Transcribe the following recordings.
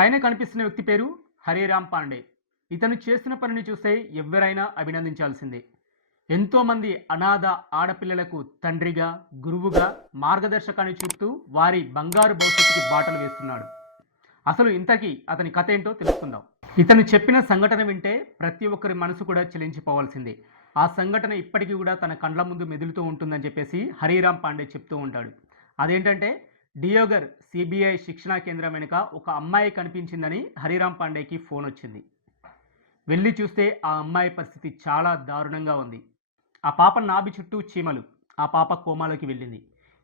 పైన కనిపిస్తున్న వ్యక్తి పేరు హరిరామ్ పాండే. ఇతను చేసిన పనిని చూస్తే ఎవరైనా అభినందించాల్సిందే. ఎంతోమంది అనాథ ఆడపిల్లలకు తండ్రిగా గురువుగా మార్గదర్శకాన్ని చూపుతూ వారి బంగారు భవిష్యత్తుకి బాటలు వేస్తున్నాడు. అసలు ఇంతకీ అతని కథ ఏంటో తెలుసుకుందాం. ఇతను చెప్పిన సంఘటన వింటే ప్రతి ఒక్కరి మనసు కూడా చెలించిపోవాల్సిందే. ఆ సంఘటన ఇప్పటికీ కూడా తన కండ్ల ముందు మెదులుతూ ఉంటుందని చెప్పేసి హరిరామ్ పాండే చెప్తూ ఉంటాడు. అదేంటంటే డియోగర్ సిబిఐ శిక్షణా కేంద్రం వెనుక ఒక అమ్మాయి కనిపించిందని హరిరామ్ పాండేకి ఫోన్ వచ్చింది. వెళ్ళి చూస్తే ఆ అమ్మాయి పరిస్థితి చాలా దారుణంగా ఉంది. ఆ పాప నాభి చుట్టూ చీమలు ఆ పాప కోమాలోకి వెళ్ళింది.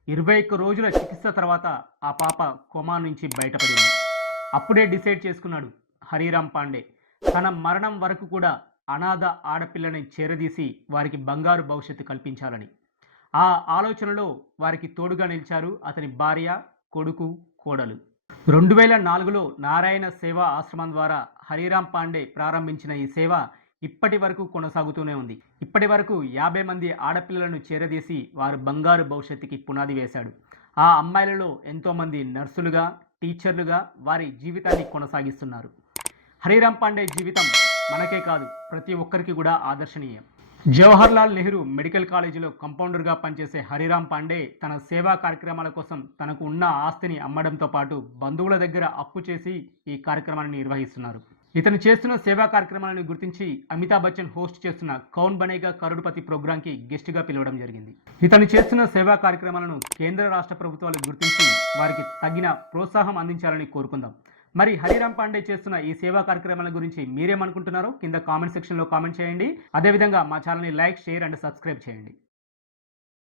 ఇరవై ఒక్క రోజుల చికిత్స తర్వాత ఆ పాప కోమా నుంచి బయటపడింది. అప్పుడే డిసైడ్ చేసుకున్నాడు హరిరామ్ పాండే. తన మరణం వరకు కూడా అనాథ ఆడపిల్లని చేరదీసి వారికి బంగారు భవిష్యత్తు కల్పించాలని. ఆ ఆలోచనలో వారికి తోడుగా నిలిచారు అతని భార్య కొడుకు కోడలు. రెండు వేల నాలుగులో నారాయణ సేవా ఆశ్రమం ద్వారా హరిరామ్ పాండే ప్రారంభించిన ఈ సేవ ఇప్పటి వరకు కొనసాగుతూనే ఉంది. ఇప్పటి వరకు యాభై మంది ఆడపిల్లలను చేరదీసి వారు బంగారు భవిష్యత్తుకి పునాది వేశాడు. ఆ అమ్మాయిలలో ఎంతోమంది నర్సులుగా టీచర్లుగా వారి జీవితాన్ని కొనసాగిస్తున్నారు. హరిరామ్ పాండే జీవితం మనకే కాదు ప్రతి ఒక్కరికి కూడా ఆదర్శనీయం. జవహర్లాల్ నెహ్రూ మెడికల్ కాలేజీలో కంపౌండర్గా పనిచేసే హరిరామ్ పాండే తన సేవా కార్యక్రమాల కోసం తనకు ఉన్న ఆస్తిని అమ్మడంతో పాటు బంధువుల దగ్గర అప్పు చేసి ఈ కార్యక్రమాన్ని నిర్వహిస్తున్నారు. ఇతను చేస్తున్న సేవా కార్యక్రమాలను గుర్తించి అమితాబ్ బచ్చన్ హోస్ట్ చేస్తున్న కౌన్ బనేగా కరుడుపతి ప్రోగ్రాంకి గెస్ట్గా పిలవడం జరిగింది. ఇతను చేస్తున్న సేవా కార్యక్రమాలను కేంద్ర రాష్ట్ర ప్రభుత్వాలు గుర్తించి వారికి తగిన ప్రోత్సాహం అందించాలని కోరుకుందాం. మరి హరిరామ్ పాండే చేస్తున్న ఈ సేవా కార్యక్రమాల గురించి మీరేమనుకుంటున్నారో కింద కామెంట్ సెక్షన్లో కామెంట్ చేయండి. అదేవిధంగా మా ఛానల్ని లైక్ షేర్ అండ్ సబ్స్క్రైబ్ చేయండి.